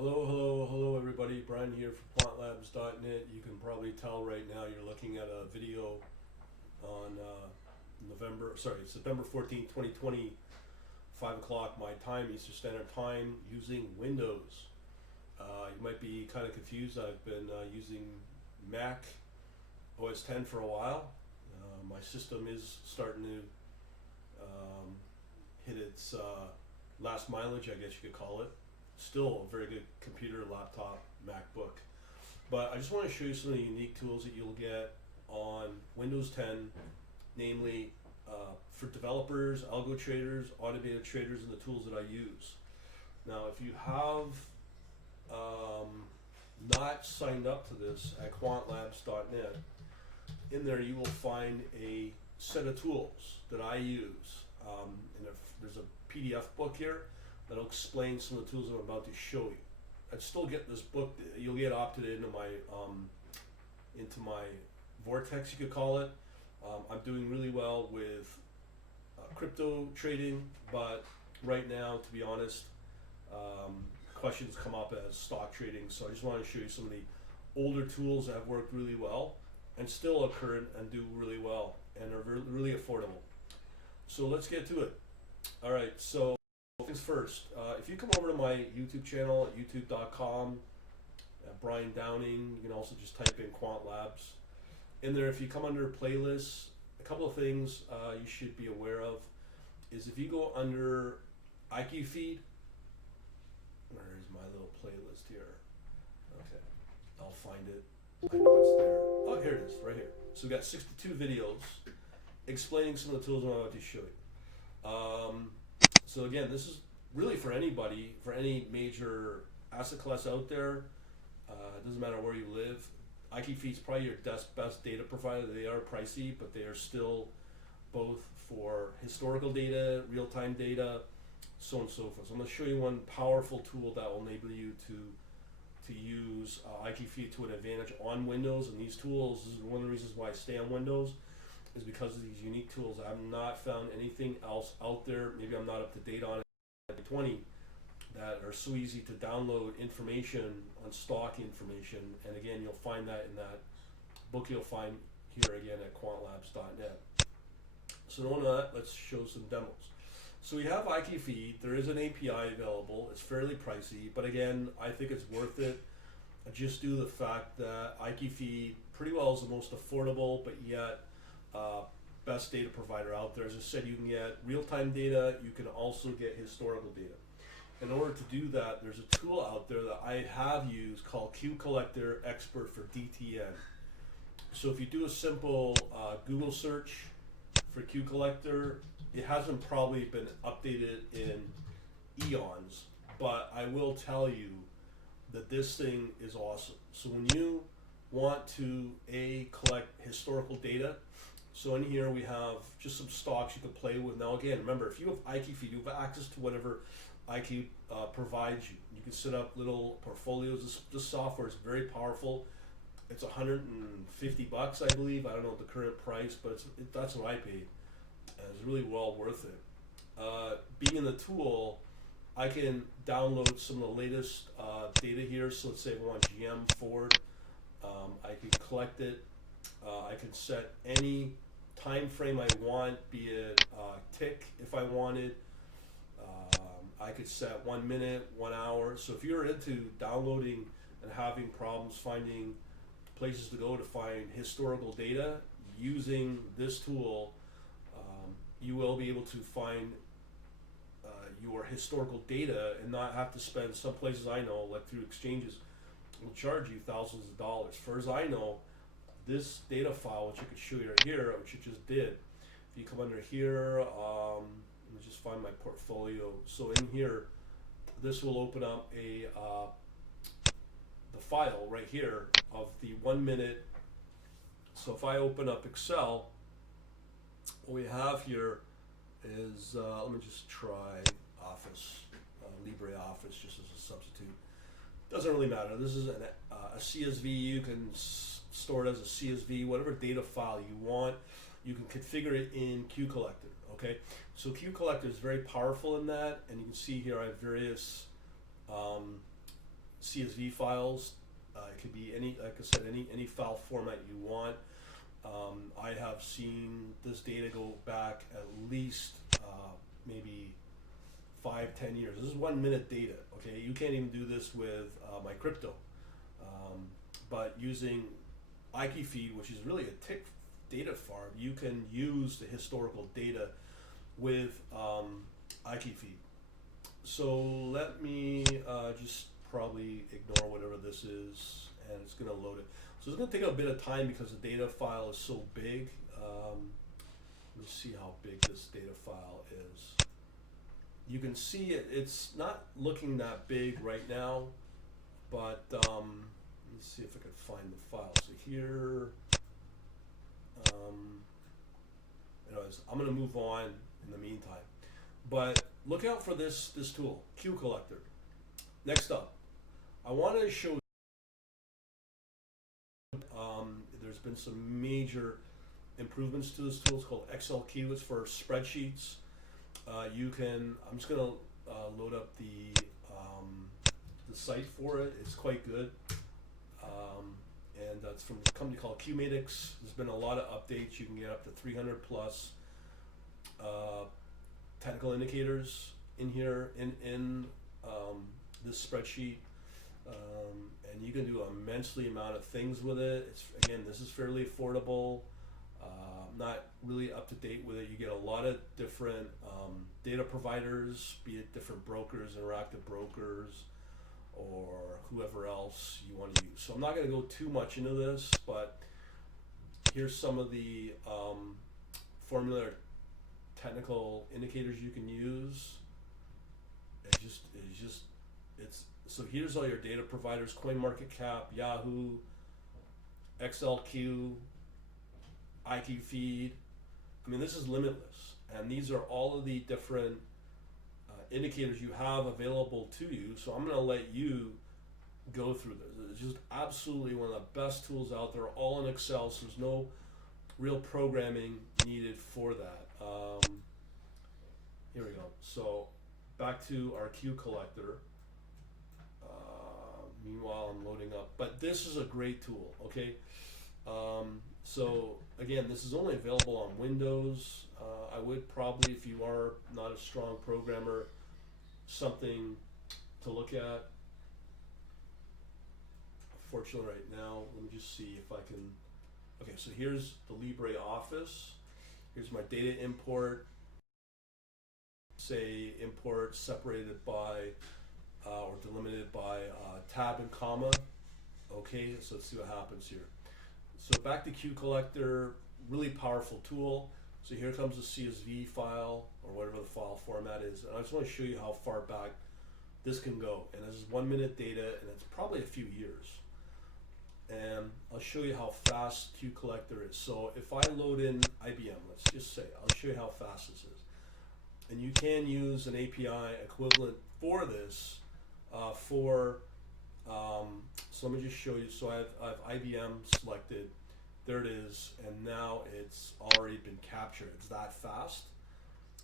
Hello, everybody. Brian here from plantlabs.net. You can probably tell right now you're looking at a video on September 14th, 2020, 5 o'clock my time, Eastern Standard Time, using Windows. You might be kind of confused. I've been using Mac OS 10 for a while. My system is starting to hit its last mileage, I guess you could call it. Still a very good computer, laptop, MacBook. But I just want to show you some of the unique tools that you'll get on Windows 10, namely for developers, algo traders, automated traders, and the tools that I use. Now, if you have not signed up to this at quantlabs.net, in there you will find a set of tools that I use. And there's a PDF book here that'll explain some of the tools I'm about to show you. I'd still get this book. You'll get opted into my vortex, you could call it. I'm doing really well with crypto trading, but right now, to be honest, questions come up as stock trading. So I just want to show you some of the older tools that have worked really well and still are current and do really well and are really affordable. So let's get to it. All right, so things first, if you come over to my YouTube channel at youtube.com, Brian Downing, you can also just type in Quant Labs. In there, if you come under playlists, a couple of things you should be aware of is if you go under IQ feed, where's my little playlist here? Okay, I'll find it. I know it's there. Oh, here it is, right here. So we've got 62 videos explaining some of the tools I'm about to show you. So again, this is really for anybody, for any major asset class out there. It doesn't matter where you live. IQFeed's probably your best data provider. They are pricey, but they are still both for historical data, real-time data, so on and so forth. So I'm going to show you one powerful tool that will enable you to use IQFeed to an advantage on Windows. And these tools, this is one of the reasons why I stay on Windows, is because of these unique tools. I have not found anything else out there. Maybe I'm not up to date on it. 20 that are so easy to download information on stock information, and again, you'll find that in that book you'll find here again at quantlabs.net. So knowing that, let's show some demos. So we have IQFeed. There is an API available. It's fairly pricey, but again, I think it's worth it just due to the fact that IQFeed pretty well is the most affordable, but yet best data provider out there. As I said, you can get real-time data. You can also get historical data. In order to do that, there's a tool out there that I have used called QCollector Expert for DTN. So if you do a simple Google search for QCollector, it hasn't probably been updated in eons, but I will tell you that this thing is awesome. So when you want to collect historical data, so in here we have just some stocks you can play with. Now again, remember, if you have IQ, you have access to whatever IQ provides you. You can set up little portfolios. This software is very powerful. It's $150, I believe. I don't know the current price, but that's what I paid. And it's really well worth it. Being in the tool, I can download some of the latest data here. So let's say I want GM Ford. I can collect it. I can set any time frame I want, be it tick if I wanted. I could set 1 minute, 1 hour. So if you're into downloading and having problems finding places to go to find historical data, using this tool, you will be able to find your historical data and not have to spend, some places I know, like through exchanges, will charge you thousands of dollars. For as I know, this data file, which I could show you right here, which it just did, if you come under here, let me just find my portfolio. So in here, this will open up the file right here of the 1 minute. So if I open up Excel, what we have here is, let me just try Office, LibreOffice, just as a substitute. Doesn't really matter. This is a CSV. You can store it as a CSV, whatever data file you want. You can configure it in QCollector. Okay, so QCollector is very powerful in that, and you can see here I have various CSV files. It could be any, like I said, any file format you want. I have seen this data go back at least maybe 5-10 years. This is 1 minute data. Okay, you can't even do this with my crypto, but using IQ feed, which is really a tick data farm, you can use the historical data with IQ feed. So let me just probably ignore whatever this is, and it's going to load it. So it's going to take a bit of time because the data file is so big. Let me see how big this data file is. You can see it's not looking that big right now, but let me see if I can find the file. So here, anyways, I'm going to move on in the meantime. But look out for this tool, QCollector. Next up, I want to show there's been some major improvements to this tool. It's called XLQ. It's for spreadsheets. I'm just going to load up the site for it. It's quite good. And that's from a company called QMatix. There's been a lot of updates. You can get up to 300 plus technical indicators in here in this spreadsheet, and you can do an immensely amount of things with it. Again, this is fairly affordable. Not really up to date with it. You get a lot of different data providers, be it different brokers, interactive brokers, or whoever else you want to use. So I'm not going to go too much into this, but here's some of the formula technical indicators you can use. So here's all your data providers: CoinMarketCap, Yahoo, XLQ, IQ Feed. I mean, this is limitless, and these are all of the different indicators you have available to you. So I'm going to let you go through this. It's just absolutely one of the best tools out there, all in Excel, so there's no real programming needed for that. Here we go. So back to our QCollector. Meanwhile, I'm loading up. But this is a great tool, okay? So again, this is only available on Windows. I would probably, if you are not a strong programmer, something to look at. Fortunately right now, let me just see if I can. Okay, so here's the LibreOffice. Here's my data import. Say import separated by or delimited by tab and comma. Okay, so let's see what happens here. So back to QCollector, really powerful tool. So here comes the CSV file or whatever the file format is, and I just want to show you how far back this can go. And this is 1 minute data, and it's probably a few years. And I'll show you how fast QCollector is. So if I load in IBM, let's just say, I'll show you how fast this is. And you can use an API equivalent for this so let me just show you. So I have IBM selected. There it is, and now it's already been captured. It's that fast.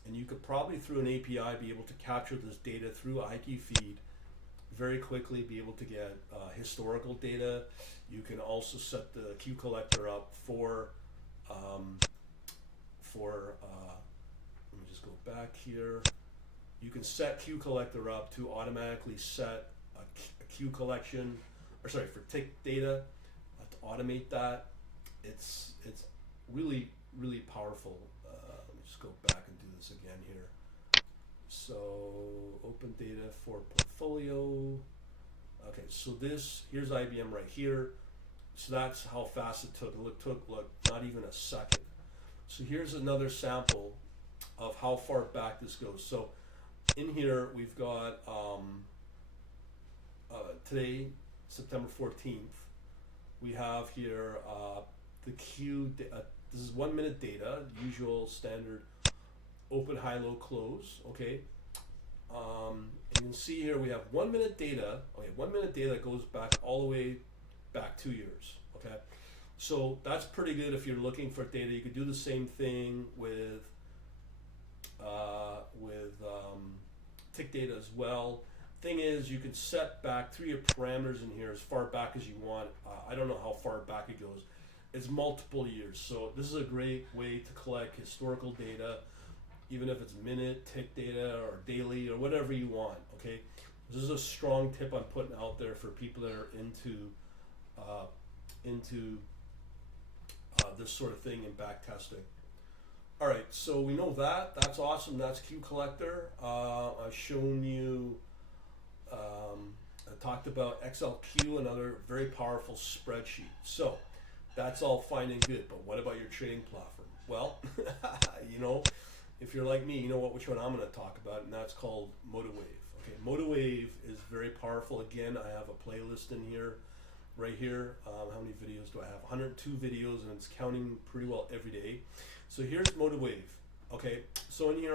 And you could probably, through an API, be able to capture this data through IQ Feed very quickly, be able to get historical data. You can also set the QCollector up for let me just go back here. You can set QCollector up to automatically set a Q collection, or sorry, for tick data, to automate that. It's really, really powerful. Let me just go back and do this again here. So open data for portfolio. Okay, so here's IBM right here. So that's how fast it took. It took not even a second. So here's another sample of how far back this goes. So in here we've got today, September 14th. We have here the this is 1 minute data, usual standard open, high, low, close. Okay. You can see here we have 1 minute data. Okay, 1 minute data goes back all the way back 2 years. Okay, so that's pretty good if you're looking for data. You could do the same thing with tick data as well. thing is, you can set back through your parameters in here as far back as you want. I don't know how far back it goes. It's multiple years. So this is a great way to collect historical data, even if it's minute, tick data, or daily, or whatever you want, okay? This is a strong tip I'm putting out there for people that are into this sort of thing in back testing. All right, so we know that. That's awesome. That's QCollector. I've shown you, I talked about XLQ, another very powerful spreadsheet. So that's all fine and good, but what about your trading platform? Well, you know, if you're like me, you know which one I'm going to talk about, and that's called Motowave. Okay, Motowave is very powerful. Again, I have a playlist in here, right here. How many videos do I have? 102 videos, and it's counting pretty well every day. So here's Motowave. Okay, so in here,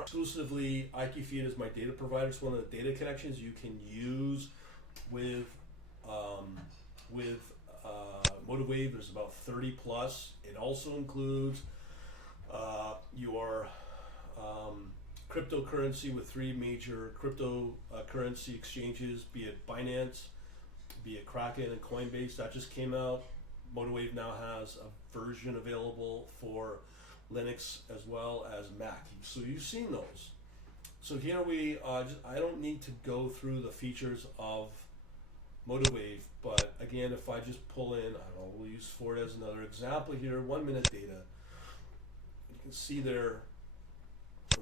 exclusively IQFeed is my data provider. It's one of the data connections you can use with Motowave. There's about 30 plus. It also includes your cryptocurrency with 3 major cryptocurrency exchanges, be it Binance, be it Kraken, and Coinbase. That just came out. Motowave now has a version available for Linux as well as Mac. So you've seen those. So here I don't need to go through the features of Motowave, but again, if I just pull in, I don't know, we'll use Ford as another example here, 1 minute data. You can see there,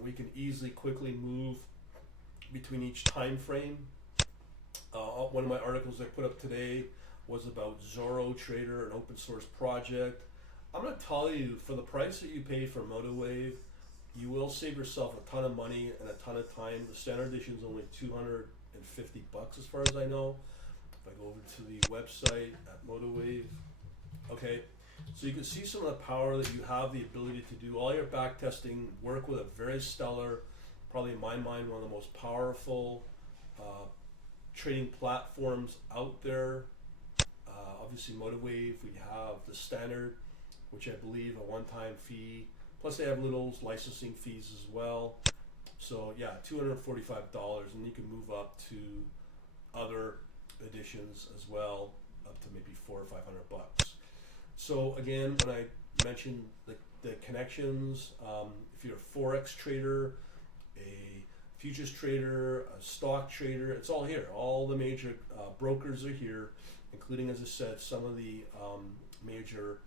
we can easily, quickly move between each time frame. One of my articles I put up today was about Zorro Trader, an open source project. I'm going to tell you, for the price that you pay for Motowave, you will save yourself a ton of money and a ton of time. The standard edition is only $250 as far as I know. If I go over to the website at Motowave, okay, so you can see some of the power that you have the ability to do all your back testing, work with a very stellar, probably in my mind, one of the most powerful trading platforms out there. Obviously Motowave, we have the standard, which I believe a one-time fee, plus they have little licensing fees as well. So yeah, $245, and you can move up to other editions as well, up to maybe $400 or $500. So again, when I mentioned the connections, if you're a Forex trader, a futures trader, a stock trader, it's all here. All the major brokers are here, including, as I said, some of the major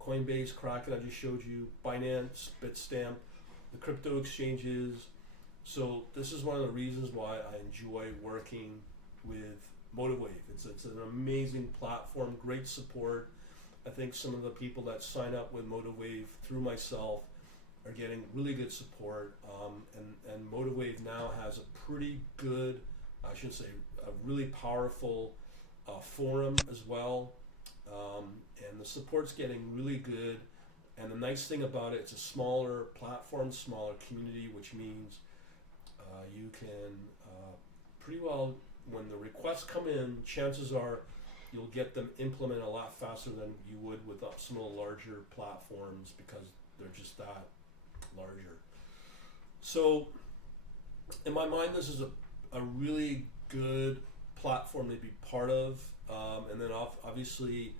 Coinbase, Kraken I just showed you, Binance, Bitstamp, the crypto exchanges. So this is one of the reasons why I enjoy working with Motowave. It's an amazing platform, great support. I think some of the people that sign up with Motowave through myself are getting really good support, and Motowave now has a pretty good, I should say, a really powerful forum as well, and the support's getting really good. And the nice thing about it, it's a smaller platform, smaller community, which means you can pretty well, when the requests come in, chances are you'll get them implemented a lot faster than you would with some of the larger platforms, because they're just that larger. So in my mind, this is a really good platform to be part of, and then obviously,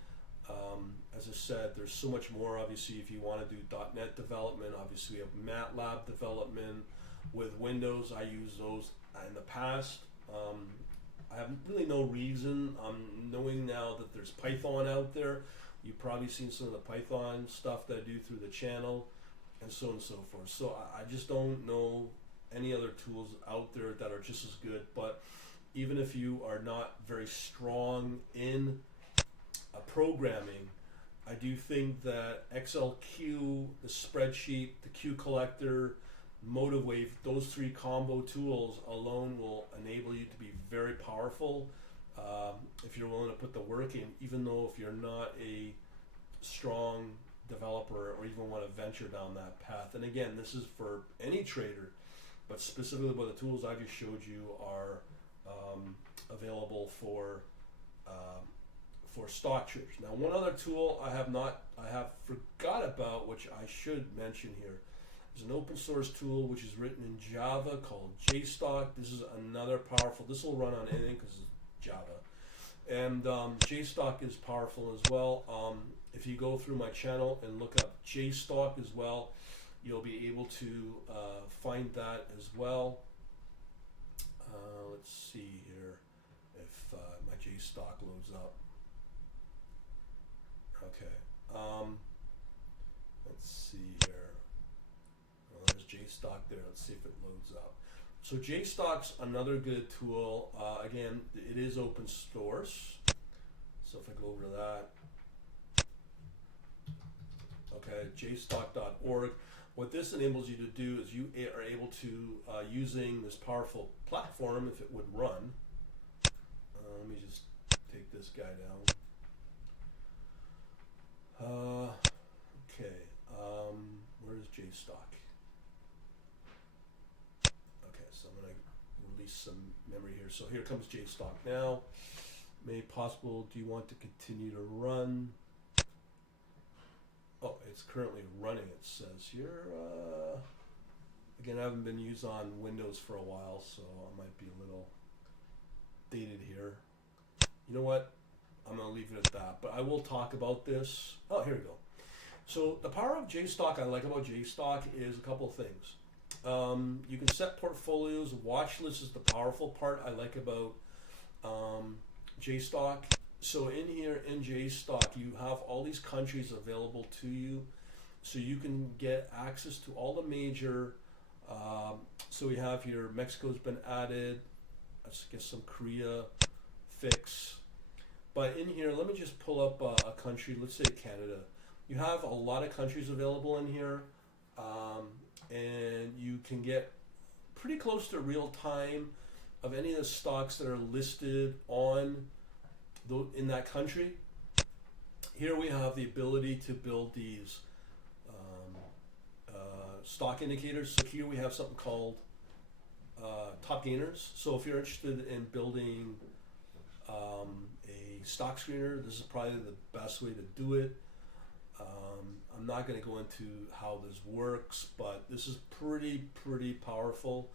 as I said, there's so much more. Obviously, if you want to do .NET development, obviously we have MATLAB development with Windows. I use those in the past. I have really no reason, knowing now that there's Python out there. You've probably seen some of the Python stuff that I do through the channel, and so on and so forth. So I just don't know any other tools out there that are just as good. But even if you are not very strong in programming, I do think that XLQ, the spreadsheet, the QCollector, Motowave, those 3 combo tools alone will enable you to be very powerful if you're willing to put the work in, even though if you're not a strong developer or even want to venture down that path. And again, this is for any trader, but specifically what the tools I just showed you are available for stock traders. Now, one other tool I have forgot about, which I should mention here, There's an open source tool which is written in Java called JStock. This is another powerful. This will run on anything because it's Java. And JStock is powerful as well. If you go through my channel and look up JStock as well, you'll be able to find that as well. Let's see here if my JStock loads up. Okay. Let's see here. Well, there's JStock there. Let's see if it loads up. So JStock's another good tool. Again, it is open source. So if I go over to that, okay, JStock.org. What this enables you to do is you are able to, using this powerful platform, if it would run. Let me just take this guy down. Okay, where's JStock? Okay, so I'm going to release some memory here. So here comes JStock now. Made possible, do you want to continue to run? Oh, it's currently running, it says here. Again, I haven't been used on Windows for a while, so I might be a little dated here. You know what? I'm going to leave it at that, but I will talk about this. Oh, here we go. So the power of JStock I like about JStock is a couple of things. You can set portfolios. Watch list is the powerful part I like about JStock. So in here in JStock, you have all these countries available to you, so you can get access to all the major. So we have here Mexico's been added. Let's get some Korea fix. But in here, let me just pull up a country. Let's say Canada. You have a lot of countries available in here, and you can get pretty close to real time of any of the stocks that are listed on in that country. Here we have the ability to build these stock indicators. So here we have something called top gainers. So if you're interested in building a stock screener, this is probably the best way to do it. I'm not going to go into how this works, but this is pretty powerful.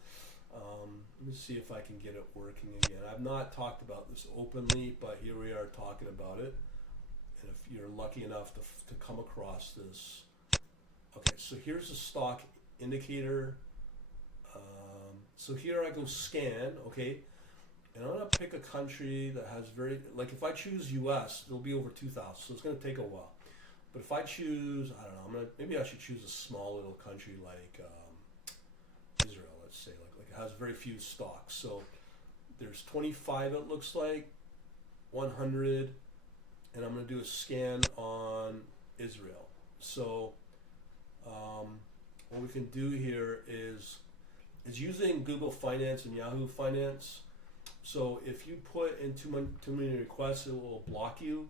Let me see if I can get it working again. I've not talked about this openly, but here we are talking about it. And if you're lucky enough to come across this. Okay, so here's a stock indicator. So here I go scan, okay? And I'm gonna pick a country that has like if I choose US, it'll be over 2,000, so it's gonna take a while. But if I choose, I don't know, maybe I should choose a small little country like Israel, let's say, like it has very few stocks. So there's 25, it looks like, 100, and I'm going to do a scan on Israel. So what we can do here is using Google Finance and Yahoo Finance. So if you put in too many requests, it will block you.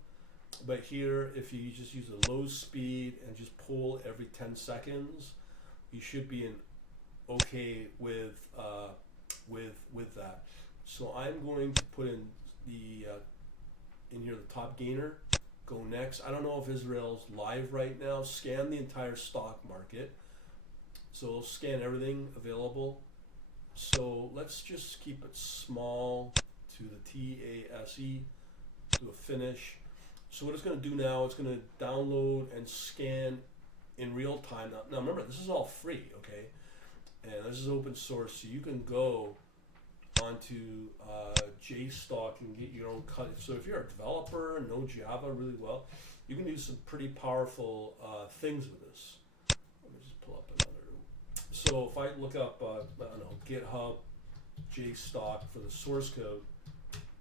But here, if you just use a low speed and just pull every 10 seconds, you should be in okay with that. So I'm going to put in in here the top gainer. Go next. I don't know if Israel's live right now. Scan the entire stock market. So it'll scan everything available. So let's just keep it small to the TASE, to a finish. So what it's going to do now, it's going to download and scan in real time. Now remember, this is all free, okay? And this is open source, so you can go onto JStock and get your own cut. So if you're a developer, know Java really well, you can do some pretty powerful things with this. Let me just pull up another. So if I look up, I don't know, GitHub, JStock for the source code,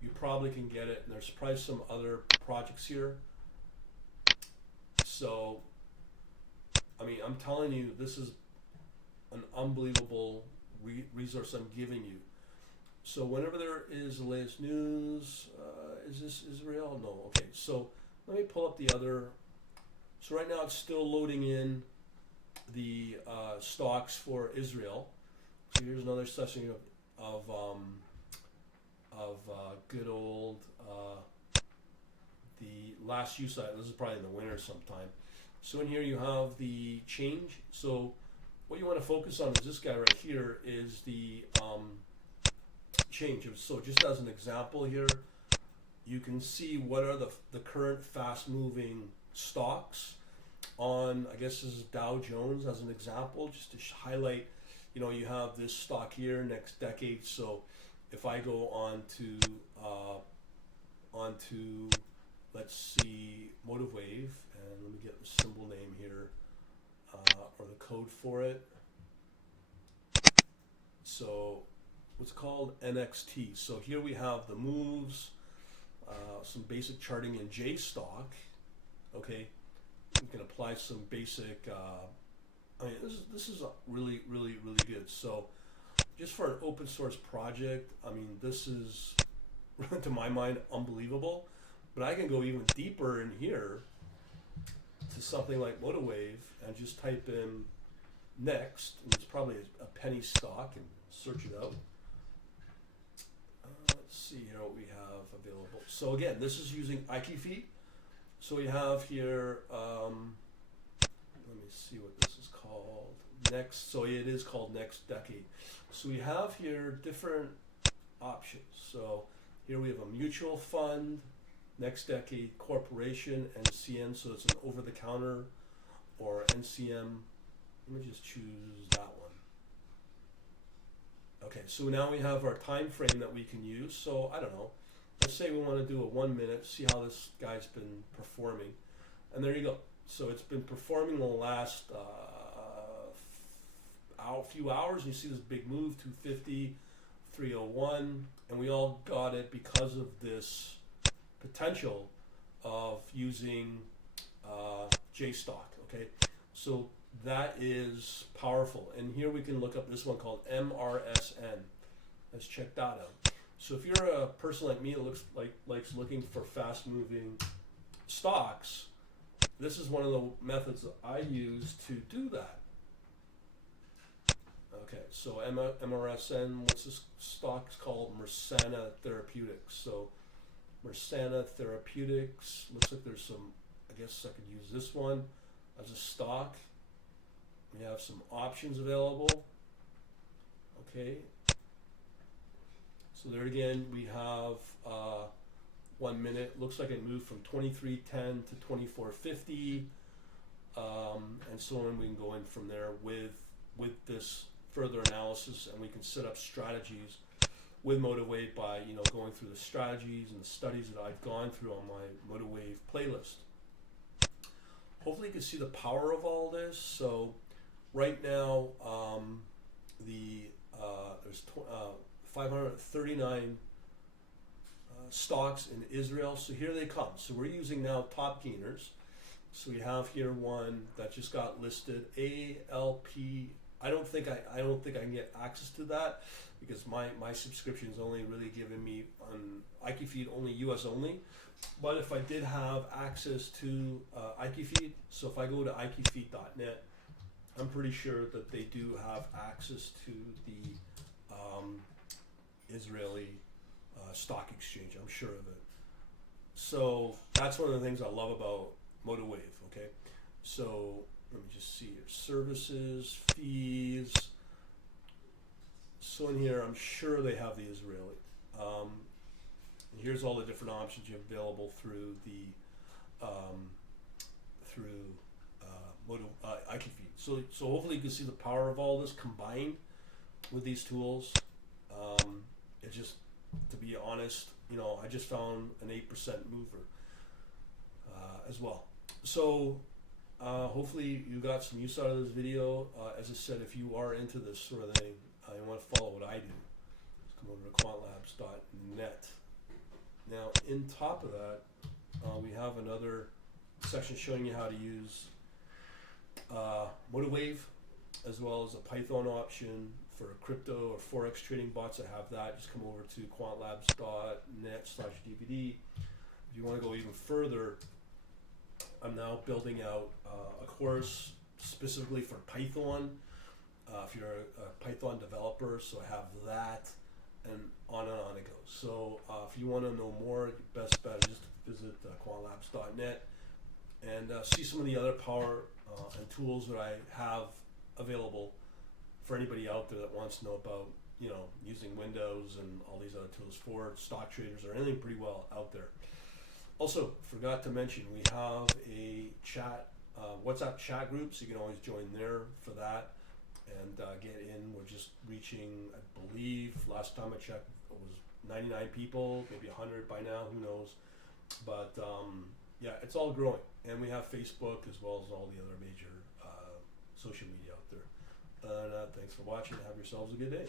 you probably can get it, and there's probably some other projects here. So, I mean, I'm telling you, this is an unbelievable resource I'm giving you. So whenever there is the latest news, is this Israel? No, okay. So let me pull up the other. So right now it's still loading in the stocks for Israel. So here's another session of good old the last use. This is probably in the winter sometime. So in here you have the change. So what you want to focus on is this guy right here is the change. So just as an example here, you can see what are the current fast moving stocks on, I guess this is Dow Jones as an example, just to highlight, you have this stock here, next decade. So if I go on to let's see, Motowave, and let me get the symbol name here, or the code for it. So what's called NXT. So here we have the moves, some basic charting in JStock. Okay, we can apply some basic. This is really good. So just for an open source project, this is to my mind unbelievable. But I can go even deeper in here to something like Motowave and just type in next, and it's probably a penny stock, and search it out. Let's see here what we have available. So again, this is using IQFeed. So we have here, let me see what this is called. Next, so it is called Next Decade. So we have here different options. So here we have a mutual fund, Next Decade Corporation, NCN, so it's an over-the-counter, or NCM. Let me just choose that one. Okay, so now we have our time frame that we can use. So I don't know, let's say we want to do a 1 minute, see how this guy's been performing. And there you go. So it's been performing the last few hours. You see this big move, 250, 301, and we all got it because of this potential of using JStock. Okay, so that is powerful. And here we can look up this one called MRSN. Let's check that out. So if you're a person like me that likes looking for fast moving stocks, this is one of the methods that I use to do that. Okay, so MRSN, what's this stock? It's called Mersana Therapeutics. So Mersana Therapeutics, looks like there's some, I guess I could use this one as a stock. We have some options available. Okay. So there again, we have 1 minute. Looks like it moved from 2310 to 2450, and so on. We can go in from there with this further analysis, and we can set up strategies with Motowave by going through the strategies and the studies that I've gone through on my Motowave playlist. Hopefully, you can see the power of all this. So right now, there's 539 stocks in Israel. So here they come. So we're using now top gainers. So we have here one that just got listed, ALP. I don't think I can get access to that because my subscription is only really giving me on IQFeed only US only. But if I did have access to IQFeed, so if I go to IQFeed.net, I'm pretty sure that they do have access to the Israeli stock exchange. I'm sure of it. So that's one of the things I love about Motowave. Okay, so let me just see your services, fees. So in here, I'm sure they have the Israeli. And here's all the different options you have available through the IQFeed. So hopefully you can see the power of all this combined with these tools. It's just, to be honest, I just found an 8% mover as well. So hopefully you got some use out of this video. As I said, if you are into this sort of thing, you want to follow what I do, just come over to quantlabs.net. Now, in top of that, we have another section showing you how to use Motowave, as well as a Python option for crypto or forex trading bots that have that. Just come over to quantlabs.net/DVD. If you want to go even further, I'm now building out a course specifically for Python. If you're a Python developer, so I have that, and on it goes. So if you want to know more, your best bet is just to visit quantlabs.net and see some of the other power and tools that I have available for anybody out there that wants to know about, you know, using Windows and all these other tools for stock traders or anything pretty well out there. Also, forgot to mention, we have a chat, WhatsApp chat group, so you can always join there for that and get in. We're just reaching, I believe, last time I checked, it was 99 people, maybe 100 by now, who knows. But yeah, it's all growing. And we have Facebook as well as all the other major social media out there. Thanks for watching. Have yourselves a good day.